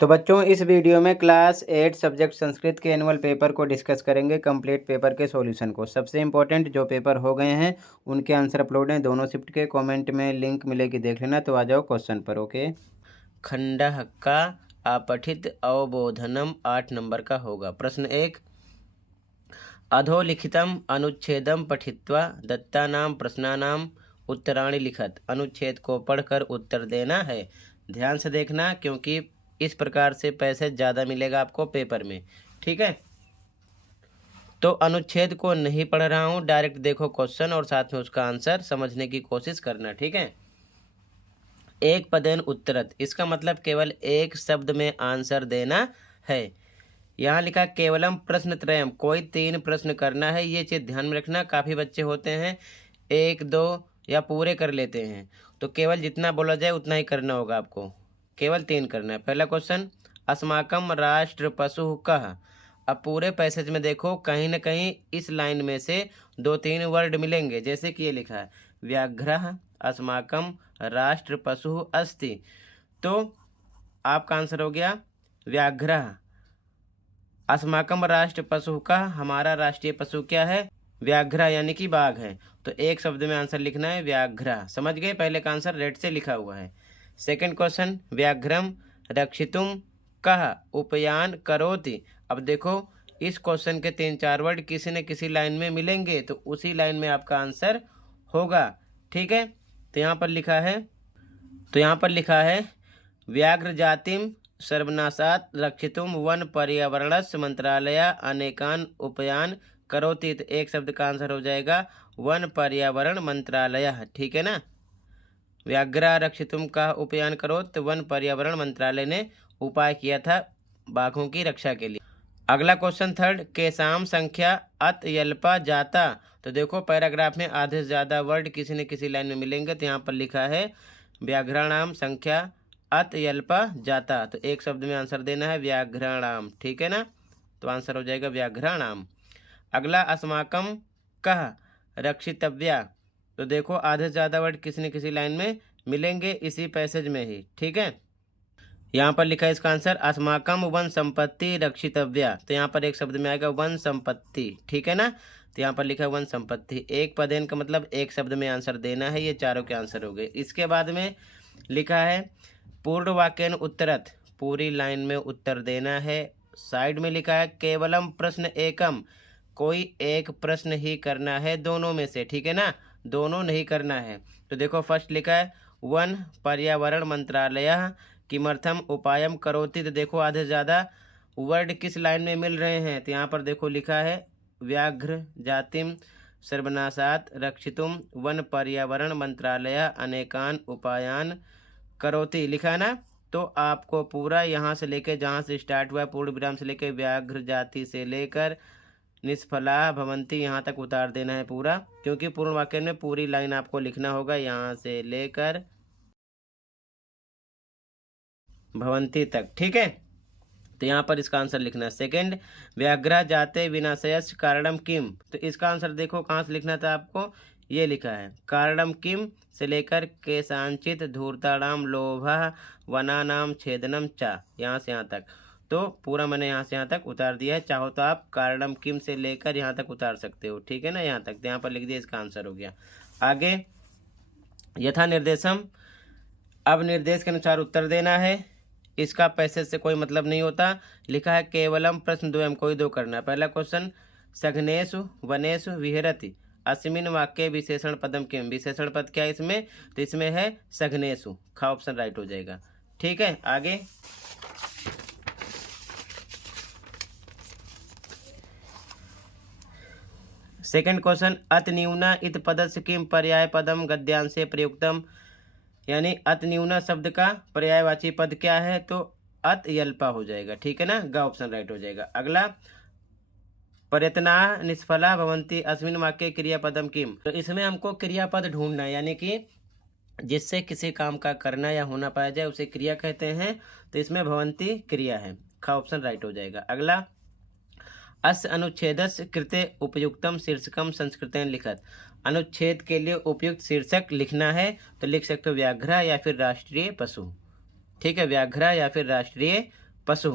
तो बच्चों इस वीडियो में क्लास 8 सब्जेक्ट संस्कृत के एनुअल पेपर को डिस्कस करेंगे, कंप्लीट पेपर के सॉल्यूशन को। सबसे इम्पोर्टेंट जो पेपर हो गए हैं उनके आंसर अपलोड हैं दोनों शिफ्ट के। कमेंट में लिंक मिलेगी, देख लेना। तो आ जाओ क्वेश्चन पर। ओके, खंडः का अपठित अवबोधनम 8 नंबर का होगा। प्रश्न 1, अधोलिखितम अनुच्छेदम पठित्वा दत्तानाम प्रश्नानाम उत्तराणि लिखत। अनुच्छेद को पढ़कर उत्तर देना है। ध्यान से देखना क्योंकि इस प्रकार से पैसे ज़्यादा मिलेगा आपको पेपर में, ठीक है। तो अनुच्छेद को नहीं पढ़ रहा हूँ, डायरेक्ट देखो क्वेश्चन और साथ में उसका आंसर समझने की कोशिश करना, ठीक है। एक पदेन उत्तरत, इसका मतलब केवल एक शब्द में आंसर देना है। यहाँ लिखा केवलम प्रश्न त्रयम, कोई 3 प्रश्न करना है। ये चीज़ ध्यान में रखना, काफ़ी बच्चे होते हैं 1 2 या पूरे कर लेते हैं, तो केवल जितना बोला जाए उतना ही करना होगा आपको। केवल 3 करना है। पहला क्वेश्चन, अस्माकम राष्ट्र पशु कह। अब पूरे पैसेज में देखो, कहीं ना कहीं इस लाइन में से 2-3 वर्ड मिलेंगे, जैसे कि ये लिखा है व्याघ्रः अस्माकम राष्ट्र पशु अस्ति। तो आपका आंसर हो गया व्याघ्रः। अस्माकम राष्ट्र पशु का, हमारा राष्ट्रीय पशु क्या है? व्याघ्र, यानी कि बाघ है। तो एक शब्द में आंसर लिखना है व्याघ्र। समझ गए? पहले का आंसर रेड से लिखा हुआ है। सेकंड क्वेश्चन, व्याघ्रम रक्षितुम कह उपयान करोति। अब देखो इस क्वेश्चन के 3-4 वर्ड किसी न किसी लाइन में मिलेंगे, तो उसी लाइन में आपका आंसर होगा, ठीक है। तो यहाँ पर लिखा है व्याघ्र जातिम सर्वनाशात रक्षितुम वन पर्यावरणस्य मंत्रालय अनेकान उपायान करोति। तो एक शब्द का आंसर हो जाएगा वन पर्यावरण मंत्रालय, ठीक है ना। व्याघ्र रक्षितुम का उपायन करो, तो वन पर्यावरण मंत्रालय ने उपाय किया था बाघों की रक्षा के लिए। अगला क्वेश्चन थर्ड, केसाम संख्या अत यल्पा जाता। तो देखो पैराग्राफ में आधे से ज़्यादा वर्ड किसी न किसी लाइन में मिलेंगे, तो यहाँ पर लिखा है व्याघ्राणाम संख्या अत यल्पा जाता। तो एक शब्द में आंसर देना है व्याघ्राणाम, ठीक है ना। तो आंसर हो जाएगा व्याघ्राणाम। अगला, अस्माकम कह रक्षितव्या। तो देखो आधे से ज़्यादा वर्ड किसी न किसी लाइन में मिलेंगे इसी पैसेज में ही, ठीक है। यहाँ पर लिखा है इसका आंसर अस्माकम वन संपत्ति रक्षितव्या। तो यहाँ पर एक शब्द में आएगा वन संपत्ति, ठीक है ना। तो यहाँ पर लिखा है वन संपत्ति। एक पदेन का मतलब एक शब्द में आंसर देना है। ये चारों के आंसर हो गए। इसके बाद में लिखा है पूर्ण वाक्यन उत्तरत, पूरी लाइन में उत्तर देना है। साइड में लिखा है केवलम प्रश्न एकम, कोई एक प्रश्न ही करना है दोनों में से, ठीक है ना, दोनों नहीं करना है। तो देखो फर्स्ट लिखा है वन पर्यावरण मंत्रालय किमर्थम उपायम करोति। तो देखो आधे से ज़्यादा वर्ड किस लाइन में मिल रहे हैं, तो यहाँ पर देखो लिखा है व्याघ्र जातिम सर्वनाशात रक्षितुम वन पर्यावरण मंत्रालय अनेकान उपायान करोति, लिखा है ना। तो आपको पूरा यहाँ से लेकर जहाँ से स्टार्ट हुआ है पूर्ण विराम से लेकर व्याघ्र जाति से लेकर निष्फला भवंती यहाँ तक उतार देना है पूरा, क्योंकि पूर्ण वाक्य में पूरी लाइन आपको लिखना होगा यहाँ से लेकर भवंती तक, ठीक है। तो यहाँ पर इसका आंसर लिखना है। सेकंड, व्याघ्र जाते विनाशयस्य कारणम किम। तो इसका आंसर देखो कहाँ से लिखना था आपको, ये लिखा है कारणम किम से लेकर केशांचित धूर्ताणाम लोभः वनानाम छेदनम चा, यहाँ से यहाँ तक। तो पूरा मैंने यहाँ से यहाँ तक उतार दिया है। चाहो तो आप कारणम किम से लेकर यहाँ तक उतार सकते हो, ठीक है ना, यहाँ तक। तो यहाँ पर लिख दिया, इसका आंसर हो गया। आगे यथा निर्देशम, अब निर्देश के अनुसार उत्तर देना है। इसका पैसेज से कोई मतलब नहीं होता। लिखा है केवलम प्रश्न द्वयम, कोई 2 करना है। पहला क्वेश्चन, सघनेषु वनेषु विहरति अस्मिन् वाक्ये विशेषण पदम किम। विशेषण पद क्या है इसमें, तो इसमें है सघनेषु, खा ऑप्शन राइट हो जाएगा, ठीक है। आगे सेकंड क्वेश्चन, अत न्यूना इत पदस्य किम पर्याय पदम गद्यांशे प्रयुक्तम। यानी अत न्यूना शब्द का पर्यायवाची पद क्या है, तो अत यल्पा हो जाएगा, ठीक है ना, ग ऑप्शन राइट हो जाएगा। अगला, प्रयत्ना निष्फला भवंती अस्मिन् वाक्ये क्रियापदम किम। तो इसमें हमको क्रियापद ढूंढना है, यानी कि जिससे किसी काम का करना या होना पाया जाए उसे क्रिया कहते हैं। तो इसमें भवंती क्रिया है, खा ऑप्शन राइट हो जाएगा। अगला, अस्य अनुच्छेदस्य कृते उपयुक्तम शीर्षकम संस्कृतेन लिखत। अनुच्छेद के लिए उपयुक्त शीर्षक लिखना है, तो लिख सकते हो व्याघ्र या फिर राष्ट्रीय पशु, ठीक है, व्याघ्र या फिर राष्ट्रीय पशु।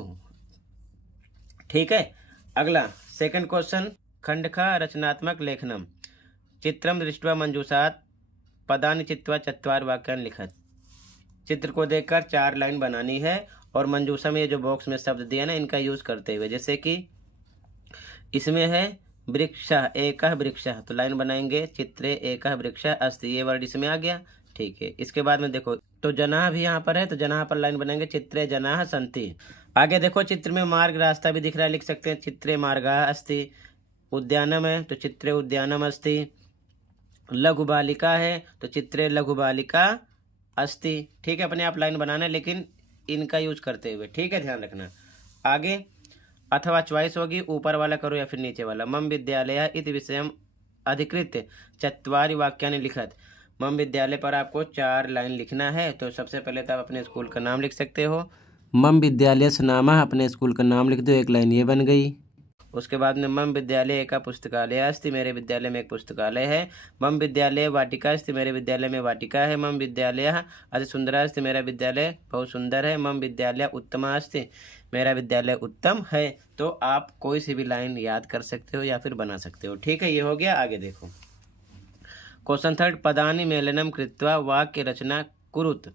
ठीक है। अगला सेकंड क्वेश्चन, खंडखा रचनात्मक लेखनम चित्रम दृष्ट्वा मंजूषात पदानि चित्वा चत्वार वाक्यानि लिखत। चित्र को देखकर 4 लाइन बनानी है और मंजूषा में ये जो बॉक्स में शब्द दिया ना इनका यूज करते हुए, जैसे कि इसमें है वृक्षः एकः वृक्षः, तो लाइन बनाएंगे चित्रे एकः वृक्षः अस्ति, ये वर्ड इसमें आ गया। ठीक है। इसके बाद में देखो तो जनाः भी यहाँ पर है, तो जनाः पर लाइन बनाएंगे चित्रे जनाः सन्ति। आगे देखो चित्र में मार्ग रास्ता भी दिख रहा है, लिख सकते हैं चित्रे मार्गः अस्ति। उद्यानम है तो चित्रे उद्यानम अस्ति। लघु बालिका है तो चित्रे लघु बालिका अस्ति। ठीक है। अपने आप लाइन बनाना है लेकिन इनका यूज करते हुए। ठीक है, ध्यान रखना। आगे अथवा चॉइस होगी, ऊपर वाला करो या फिर नीचे वाला। मम विद्यालय इति विषयम अधिकृत्य चत्वारि वाक्यानि लिखत। मम विद्यालय पर आपको 4 लाइन लिखना है। तो सबसे पहले तो आप अपने स्कूल का नाम लिख सकते हो, मम विद्यालयस्य नामः, अपने स्कूल का नाम लिख दो, एक लाइन ये बन गई। उसके बाद में मम विद्यालय एका पुस्तकालय अस्ति, मेरे विद्यालय में एक पुस्तकालय है। मम विद्यालय वाटिका अस्ति, मेरे विद्यालय में वाटिका है। मम विद्यालय अति सुंदर अस्ति, मेरा विद्यालय बहुत सुंदर है। मम विद्यालय उत्तम अस्ति, मेरा विद्यालय उत्तम है। तो आप कोई सी भी लाइन याद कर सकते हो या फिर बना सकते हो। ठीक है, ये हो गया। आगे देखो क्वेश्चन थर्ड, पदानि मेलनम कृत्वा वाक्य रचना कुरुत।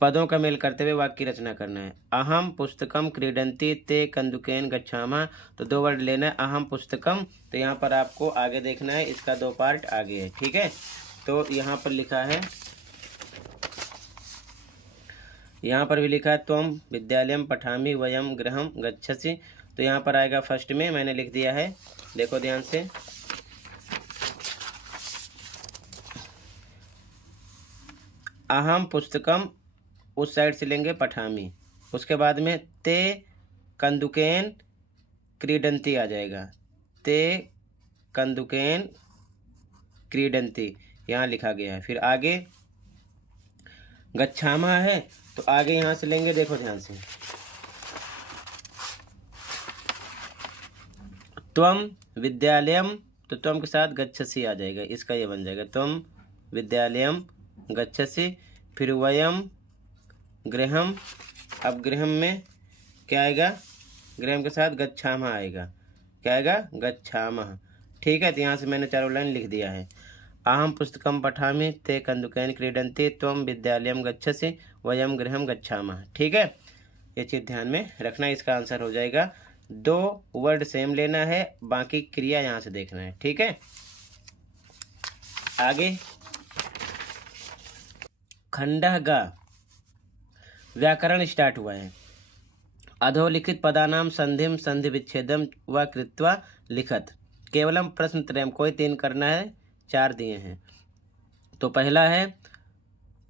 पदों का मेल करते हुए वाक्य की रचना करना है। अहम पुस्तकम क्रीडंती ते कंदुकेन गच्छामः, तो 2 वर्ड लेना है, अहम पुस्तकम। तो यहाँ पर आपको आगे देखना है, इसका 2 पार्ट आगे है। ठीक है। तो यहाँ पर लिखा है, यहाँ पर भी लिखा है त्वम विद्यालयम पठामि वयम गृहम गच्छसि। तो यहाँ पर आएगा फर्स्ट में, मैंने लिख दिया है, देखो ध्यान से। अहम पुस्तकम उस साइड से लेंगे पठामी, उसके बाद में ते कंदुकेन क्रीडंती आ जाएगा, ते कंदुकेन क्रीडंती यहाँ लिखा गया है। फिर आगे गच्छामा है तो आगे यहाँ से लेंगे, देखो ध्यान से, त्वम विद्यालयम, तो त्वम के साथ गच्छसि आ जाएगा, इसका ये बन जाएगा त्वम विद्यालयम गच्छसि। फिर वयम गृहम, अब गृहम में क्या आएगा, गृहम के साथ गच्छामः आएगा, क्या आएगा, गच्छामः। ठीक है। तो यहाँ से मैंने 4 लाइन लिख दिया है। अहम पुस्तकम पठामि ते कंदुकेन क्रीडन्ति त्वम विद्यालयम गच्छसि वयम गृहम गच्छामः। ठीक है, ये चीज़ ध्यान में रखना। इसका आंसर हो जाएगा 2 वर्ड सेम लेना है, बाकी क्रिया यहाँ से देखना है। ठीक है। आगे खंडः गा, व्याकरण स्टार्ट हुआ है। अधोलिखित पदानाम संधिम संधि विच्छेदम व कृत्वा लिखत। केवलम प्रश्न त्रयम, कोई 3 करना है, 4 दिए हैं। तो पहला है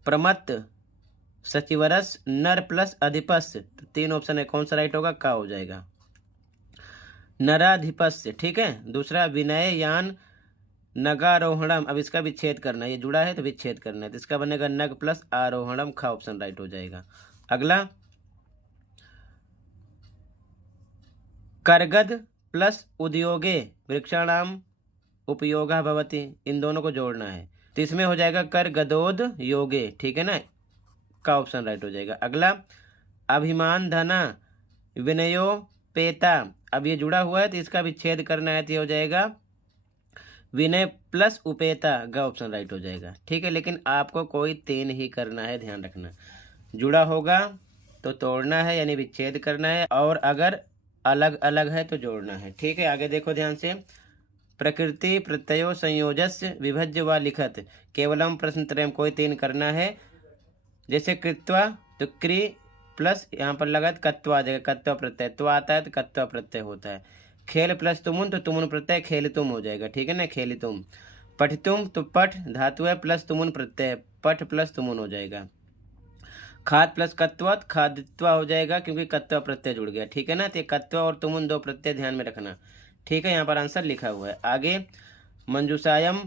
प्रमत्त सचिवरस नर प्लस अधिपस्य, तो 3 ऑप्शन है, कौन सा राइट होगा, का हो जाएगा, नराधिपस्य। ठीक है। दूसरा विनय यान नगारोहणम, अब इसका विच्छेद करना है, ये जुड़ा है तो विच्छेद करना है, तो इसका बनेगा नग प्लस आरोहणम, खा ऑप्शन राइट हो जाएगा। अगला करगद प्लस उद्योगे वृक्षाणाम उपयोगः भवति, इन दोनों को जोड़ना है, तो इसमें हो जाएगा करगदोद योगे। ठीक है ना, का ऑप्शन राइट हो जाएगा। अगला अभिमान धना विनयो पेता, अब ये जुड़ा हुआ है तो इसका विच्छेद करना है, तो ये हो जाएगा विनय प्लस उपेता, ग ऑप्शन राइट हो जाएगा। ठीक है। लेकिन आपको कोई 3 ही करना है, ध्यान रखना। जुड़ा होगा तो तोड़ना है यानी विच्छेद करना है, और अगर अलग अलग है तो जोड़ना है। ठीक है। आगे देखो ध्यान से, प्रकृति प्रत्ययो संयोजस्य विभज्य व लिखत। केवलम प्रश्न त्रयम, कोई 3 करना है। जैसे कृत्वा तो क्री प्लस यहाँ पर लगत कत्व आ जाएगा, कत्व प्रत्यय, तो आता है तो कत्व प्रत्यय होता है। खेल प्लस तुमुन, तो तुमुन प्रत्यय खेल तुम हो जाएगा। ठीक है ना, खेल तुम। पठितुम तो पठ धातु है प्लस तुमुन प्रत्यय, पठ प्लस तुमुन हो जाएगा। खाद प्लस कत्वत खादित्वा हो जाएगा, क्योंकि कत्व प्रत्यय जुड़ गया। ठीक है ना, तो कत्व और तुमुन 2 प्रत्यय ध्यान में रखना। ठीक है, यहाँ पर आंसर लिखा हुआ है। आगे मंजूषायम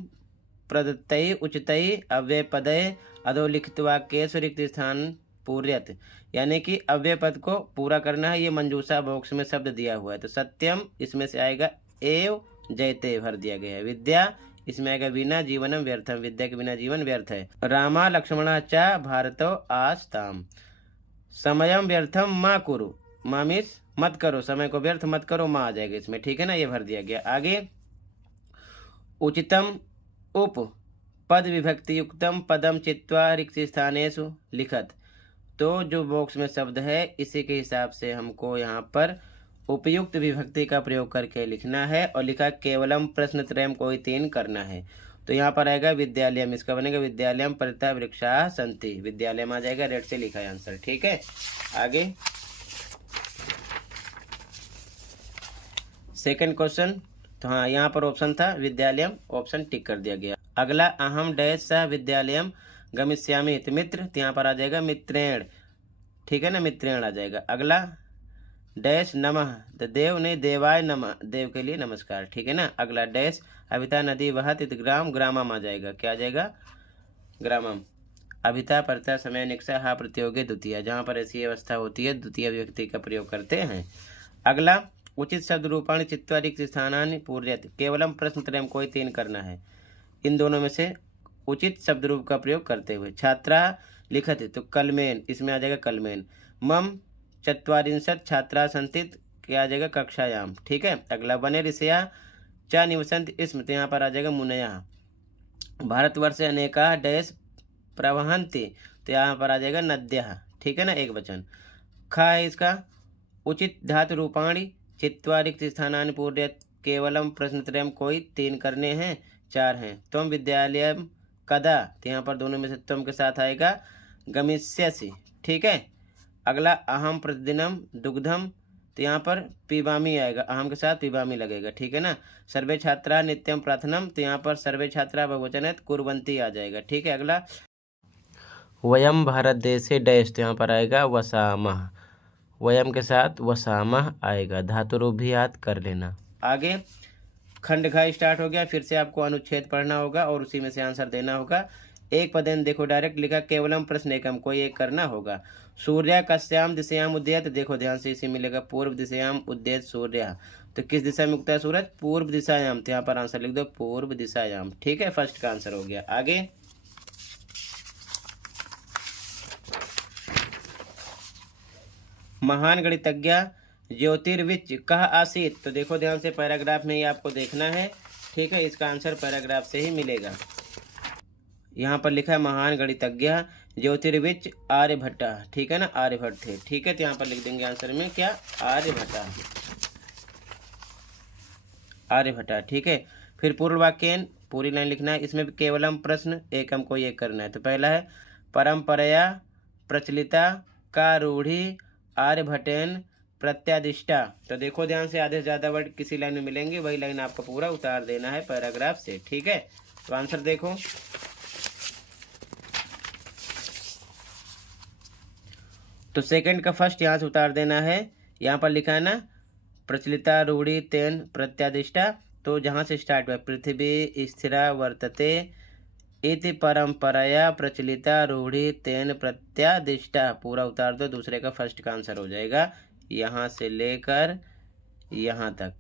प्रदत्तई उचितई अव्यय पदय अधोलिखित वाक्येषु रिक्त स्थान पूर्यत, यानी कि अव्यय पद को पूरा करना है। ये मंजूषा बॉक्स में शब्द दिया हुआ है, तो सत्यम इसमें से आएगा एव जयते भर दिया गया है। विद्या इसमें आएगा बिना जीवनम व्यर्थम, विद्या के बिना जीवन व्यर्थ है। रामा लक्ष्मणा च भारतो आस्ताम, समयम व्यर्थम मा कुरु, मा मीन्स मत करो, समय को व्यर्थ मत करो, मा आ जाएगा इसमें, ठीक है ना, ये भर दिया गया। आगे उचितम उप पद विभक्ति युक्तम पदम चित्वा रिक्त स्थानेषु लिखत। तो जो बॉक्स में शब्द है इसी के हिसाब से हमको यहाँ पर उपयुक्त विभक्ति का प्रयोग करके लिखना है, और लिखा केवलम प्रश्न त्रयम कोई 3 करना है। तो यहाँ पर आएगा विद्यालयम, इसका बनेगा विद्यालयम परितः वृक्षाः सन्ति, विद्यालयम आ जाएगा, रेड से लिखा है आंसर, ठीक है। आगे सेकंड क्वेश्चन, तो हाँ यहाँ पर ऑप्शन था विद्यालयम, ऑप्शन टिक कर दिया गया। अगला अहम डैश सह विद्यालयम गमिष्यामि, तो मित्र, तो यहाँ पर आ जाएगा मित्रेण, ठीक है ना, मित्रेण आ जाएगा। अगला डैश नमः, तो देव नहीं, देवाय नमः, देव के लिए नमस्कार, ठीक है ना। अगला डैश अभिता नदी वहत इत ग्राम, ग्रामम आ जाएगा, क्या आ जाएगा, ग्रामम। अभिता परता समय निक्षा हा प्रतियोगी द्वितीय, जहाँ पर ऐसी अवस्था होती है द्वितीय व्यक्ति का प्रयोग करते हैं। अगला उचित शब्द रूपाणी चित्वा रिक्त स्थानानि पूर्यत, केवलम प्रश्न त्रयम कोई 3 करना है, इन दोनों में से उचित शब्द रूप का प्रयोग करते हुए। छात्रा लिखत, तो कलमेन, इसमें आ जाएगा कलमेन। मम 44 छात्रा संतित, क्या आ जाएगा, कक्षायाम, ठीक है। अगला वने ऋषया च निवसंत इसमें, तो यहाँ पर आ जाएगा मुनया। भारतवर्षे अनेका डैश प्रवहन्ति, तो यहाँ पर आ जाएगा नद्यः, ठीक है ना, एक वचन। खा है इसका उचित धातु रूपाणी चित्वा रिक्त स्थानानि पूर्यत, केवलम प्रश्न त्रयम कोई 3 करने हैं, 4 हैं। त्वम विद्यालय कदा, तो यहाँ पर दोनों में से त्वम के साथ आएगा गमिष्यसि, ठीक है। अगला अहम प्रतिदिनम दुग्धम, तो यहाँ पर पिबामी आएगा, अहम के साथ पिबामी लगेगा, ठीक है ना। सर्वे छात्रा नित्यम प्रार्थनम, तो यहाँ पर सर्वे छात्रा बहुवचन है, कुर्वन्ति आ जाएगा, ठीक है। अगला वयम भारत देशे डैश, तो यहाँ पर आएगा वसामः, वयम के साथ वसामः आएगा, धातु रूप भी याद कर लेना। आगे खंड घ स्टार्ट हो गया, फिर से आपको अनुच्छेद पढ़ना होगा और उसी में से आंसर देना होगा। एक पदेन देखो डायरेक्ट लिखा केवलम प्रश्न एकम, कोई एक करना होगा। सूर्य कस्याम दिशायाम उदयत, देखो ध्यान से इसे मिलेगा पूर्व दिशायाम उदयत सूर्य, तो किस दिशा में उगता है सूरज, पूर्व दिशायाम, तो यहाँ पर आंसर लिख दो पूर्व दिशायाम, ठीक है, फर्स्ट का आंसर हो गया। आगे महान गणितज्ञ ज्योतिर्विच कह आसीत, तो देखो ध्यान से पैराग्राफ में ही आपको देखना है, ठीक है, इसका आंसर पैराग्राफ से ही मिलेगा। यहाँ पर लिखा है महान गणितज्ञ ज्योतिर्विच आर्यभट्ट, ठीक है ना, आर्यभट्ट थे, ठीक है, तो यहाँ पर लिख देंगे आंसर में क्या, आर्यभट्ट, आर्यभट्ट, ठीक है। फिर पूर्ण वाक्यन पूरी लाइन लिखना है, इसमें भी केवलम प्रश्न एकम को एक करना है। तो पहला है परंपराया प्रचलिता का रूढ़ी आर्यभट्टेन प्रत्यादिष्टा, तो देखो ध्यान से आधे से ज़्यादा वर्ड किसी लाइन में मिलेंगे, वही लाइन आपको पूरा उतार देना है पैराग्राफ से, ठीक है। तो आंसर देखो, तो सेकंड का फर्स्ट यहाँ से उतार देना है, यहाँ पर लिखा है ना प्रचलिता रूढ़ी तेन प्रत्यादिष्टा, तो जहाँ से स्टार्ट हुआ पृथ्वी स्थिरा वर्तते इति परंपराया प्रचलिता रूढ़ी तेन प्रत्यादिष्टा, पूरा उतार दो, दूसरे का फर्स्ट का आंसर हो जाएगा यहाँ से लेकर यहाँ तक,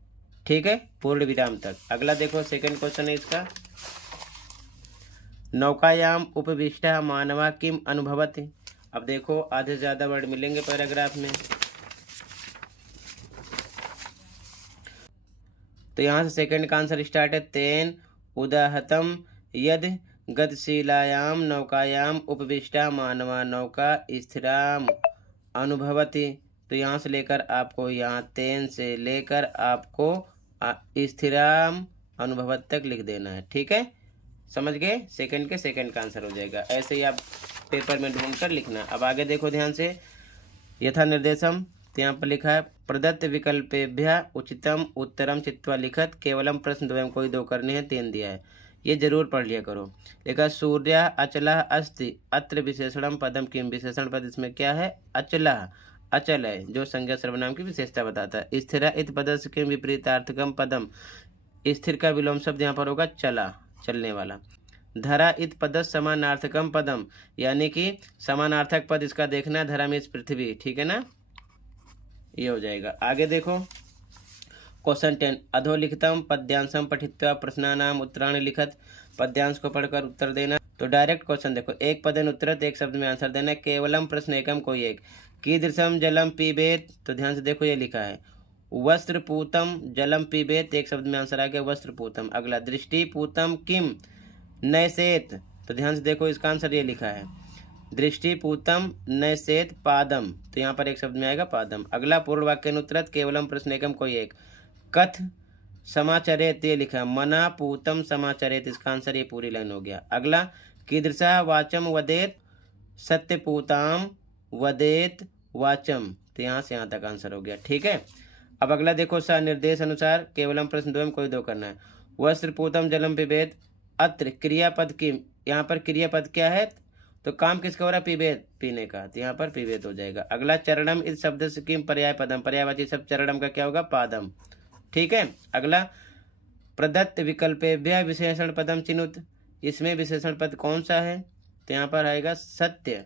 ठीक है, पूर्ण विराम तक। अगला देखो सेकंड क्वेश्चन है इसका, नौकायाम उपविष्टा मानवा किम अनुभवति, अब देखो आधे से ज़्यादा वर्ड मिलेंगे पैराग्राफ में, तो यहाँ से सेकंड का आंसर स्टार्ट है तेन उदाहतम यद गतिशीलायाम नौकायाम उपविष्टा मानवा नौका स्थिराम अनुभवति, तो यहाँ से लेकर आपको यहाँ तेन से लेकर आपको स्थिराम अनुभवत तक लिख देना है, ठीक है, समझ गए, सेकंड के सेकंड का आंसर हो जाएगा। ऐसे ही आप पेपर में ढूंढ कर लिखना। अब आगे देखो ध्यान से, यथा निर्देशम, तो यहाँ पर लिखा है प्रदत्त विकल्पेभ्य उचितम उत्तरम चित्वा लिखत, केवलम प्रश्न द्वयम कोई 2 करने हैं, 3 दिया है, ये जरूर पढ़ लिया करो। लिखा सूर्य अचला अस्ति अत्र विशेषणम पदम किम, विशेषण पद इसमें क्या है, अचला, अचल है, जो संज्ञा सर्वनाम की विशेषता बताता है। स्थिरा इत पदस्य किम विपरीतार्थकम पदम, स्थिर का विलोम शब्द यहाँ पर होगा चला, चलने वाला। धरा इत पद समानार्थकम पदम, यानी कि समानार्थक पद इसका देखना, धरा में पृथ्वी, ठीक है ना, ये हो जाएगा। आगे देखो क्वेश्चन 10, अधोलिखितम पद्यांशम पठित्वा प्रश्नानाम उत्तराणि लिखत, पद्यांश को पढ़कर उत्तर देना। तो डायरेक्ट क्वेश्चन देखो, एक पदन उत्तरत, एक शब्द में आंसर देना, केवलम प्रश्न एकम कोई एक, कीदृशम जलम पीबेत, तो ध्यान से देखो ये लिखा है वस्त्रपूतम जलम पीबेत, एक शब्द में आंसर आ गया वस्त्रपूतम। अगला दृष्टिपूतम किम नैसेत, तो ध्यान से देखो इसका आंसर ये लिखा है दृष्टिपूतम नैसेत पादम, तो यहाँ पर एक शब्द में आएगा पादम। अगला पूर्ण वाक्यानुत्तरत केवलम प्रश्न एकम कोई एक। कथ समाचरेत, ये लिखा है मना पूतम समाचरेत, इसका आंसर ये पूरी लाइन हो गया। अगला कीदृशा वाचम वदेत सत्यपूताम वदेत वाचम, तो यहाँ से यहाँ तक आंसर हो गया। ठीक है, अब अगला देखो सा निर्देश अनुसार केवलम प्रश्न दो में कोई दो करना है। वस्त्रपूतम जलम पिबेत, अत्र क्रियापद की, यहाँ पर क्रियापद क्या है तो काम किसका हो रहा है पिबेत पीने का, तो यहाँ पर पिबेत हो जाएगा। अगला चरणम इस शब्द से किम पर्याय पदम, पर्यायवाची शब्द चरणम का क्या होगा पादम। ठीक है, अगला प्रदत्त विकल्पेभ्य विशेषण पदम चिनुत, इसमें विशेषण पद कौन सा है तो यहाँ पर आएगा सत्य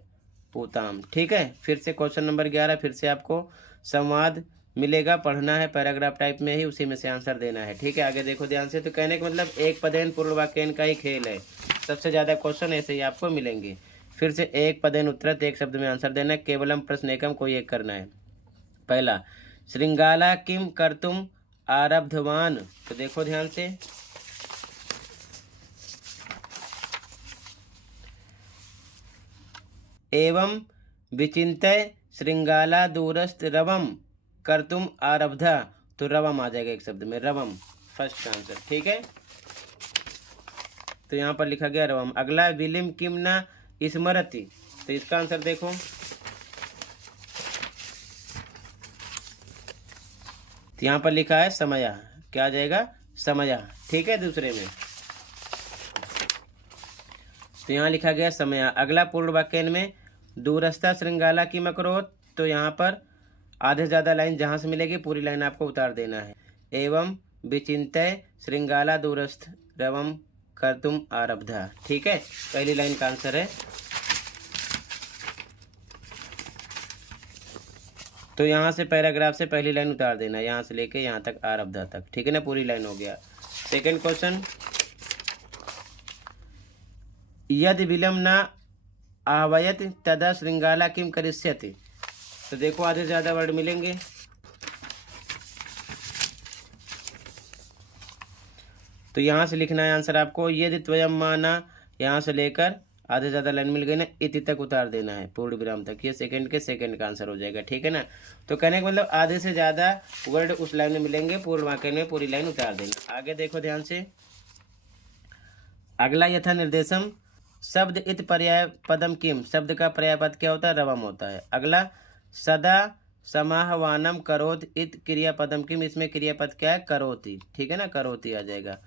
पूताम। ठीक है, फिर से क्वेश्चन नंबर 11, फिर से आपको संवाद मिलेगा, पढ़ना है पैराग्राफ टाइप में ही, उसी में से आंसर देना है। ठीक है, आगे देखो ध्यान से। तो कहने का मतलब एक पदेन पूर्ण वाक्यन का ही खेल है, सबसे ज़्यादा क्वेश्चन ऐसे ही आपको मिलेंगे। फिर से एक पदेन उत्तरत, एक शब्द में आंसर देना है, केवलम प्रश्न एकम कोई एक करना है। पहला श्रृंगाला किम कर्तुम आरब्धवान, तो देखो ध्यान से एवं विचिंतय श्रृंगाला दूरस्थ रवम कर्तुम आरब्धा, तो रवम आ जाएगा एक शब्द में रवम, फर्स्ट आंसर। ठीक है, तो यहाँ पर लिखा गया रवम। अगला विलिम किम न स्मरति, तो इसका आंसर देखो तो यहाँ पर लिखा है समया, क्या आ जाएगा समया। ठीक है, दूसरे में तो यहाँ लिखा गया समया। अगला पूर्ण वाक्यन में दूरस्था श्रृंगाला की मकरोत, तो यहाँ पर आधे से ज़्यादा लाइन जहाँ से मिलेगी पूरी लाइन आपको उतार देना है। एवं विचिंतय श्रृंगाला दूरस्थ रवम कर्तुम आरब्धा। ठीक है, पहली लाइन का आंसर है। तो यहाँ से पैराग्राफ से पहली लाइन उतार देना, यहाँ से लेके यहाँ तक आरब्धा तक। ठीक है ना, पूरी लाइन हो गया। सेकंड क्वेश्चन, यदि विलम न आवयत तदा श्रृंगाला किम करिष्यति, तो देखो आधे से ज़्यादा वर्ड मिलेंगे। तो यहाँ से लिखना है आंसर आपको यदि त्वयम माना, यहाँ से लेकर आधे ज़्यादा लाइन मिल गई ना इति तक उतार देना है पूर्ण विराम तक, ये सेकंड का आंसर हो जाएगा। ठीक है ना, तो कहने का मतलब आधे से ज़्यादा वर्ड उस लाइन में मिलेंगे, पूर्ण वाक्य में पूरी लाइन उतार देना। आगे देखो ध्यान से। अगला यथा निर्देशम शब्द इत पर्याय पदम किम, शब्द का पर्याय पद क्या होता है रवम होता है। अगला सदा समाहवानम करोत इत क्रियापदम किम, इसमें क्रियापद क्या है करोति। ठीक है ना, करोति आ जाएगा।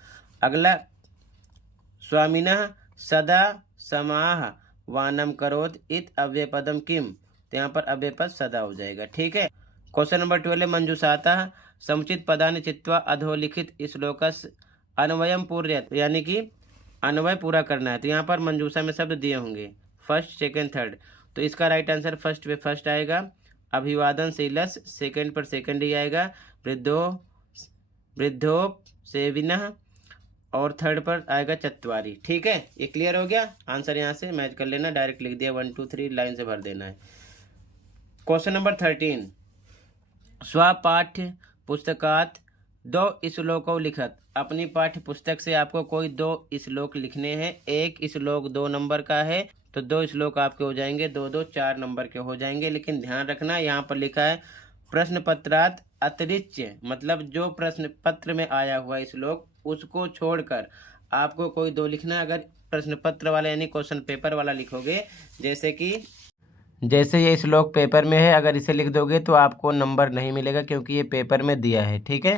अगला स्वामिनः सदा समाहवानम करोत इत अव्ययपदम किम, तो यहाँ पर अव्ययपद सदा हो जाएगा। ठीक है, क्वेश्चन नंबर 12 मंजूषातः समुचित पदानि चित्वा अधोलिखित श्लोकस अन्वयम पूर्यत, यानी कि अन्वय पूरा करना है। तो यहाँ पर मंजूषा में शब्द दिए होंगे फर्स्ट सेकंड थर्ड, तो इसका राइट आंसर फर्स्ट पे फर्स्ट आएगा, अभिवादन से लस सेकंड पर सेकंड ही आएगा, वृद्धो सेविनः, और थर्ड पर आएगा चत्वारी। ठीक है, ये क्लियर हो गया। आंसर यहाँ से मैच कर लेना, डायरेक्ट लिख दिया 1 2 3 लाइन से भर देना है। क्वेश्चन नंबर 13 स्वपाठ्य पुस्तकात 2 श्लोकों लिखत, अपनी पाठ्य पुस्तक से आपको कोई 2 श्लोक लिखने हैं। एक श्लोक 2 नंबर का है तो 2 श्लोक आपके हो जाएंगे, 2 2 4 नंबर के हो जाएंगे। लेकिन ध्यान रखना यहाँ पर लिखा है प्रश्न पत्रात अतिरिच्य, मतलब जो प्रश्न पत्र में आया हुआ श्लोक उसको छोड़कर आपको कोई 2 लिखना है। अगर प्रश्न पत्र वाला यानी क्वेश्चन पेपर वाला लिखोगे, जैसे ये श्लोक पेपर में है, अगर इसे लिख दोगे तो आपको नंबर नहीं मिलेगा क्योंकि ये पेपर में दिया है। ठीक है,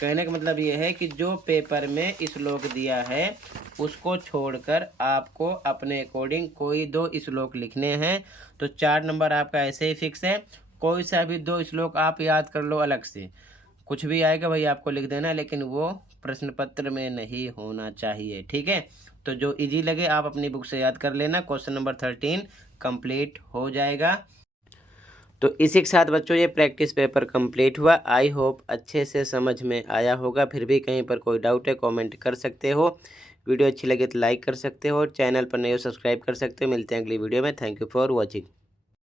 कहने का मतलब ये है कि जो पेपर में श्लोक दिया है उसको छोड़कर आपको अपने अकॉर्डिंग कोई 2 श्लोक लिखने हैं। तो 4 नंबर आपका ऐसे ही फिक्स है। कोई सा भी 2 श्लोक आप याद कर लो अलग से, कुछ भी आएगा भाई आपको लिख देना है, लेकिन वो प्रश्न पत्र में नहीं होना चाहिए। ठीक है, तो जो इजी लगे आप अपनी बुक से याद कर लेना। क्वेश्चन नंबर 13 कंप्लीट हो जाएगा। तो इसी के साथ बच्चों ये प्रैक्टिस पेपर कंप्लीट हुआ। आई होप अच्छे से समझ में आया होगा। फिर भी कहीं पर कोई डाउट है कमेंट कर सकते हो। वीडियो अच्छी लगे तो लाइक कर सकते हो, चैनल पर नए हो सब्सक्राइब कर सकते हो। मिलते हैं अगली वीडियो में। Thank you for watching.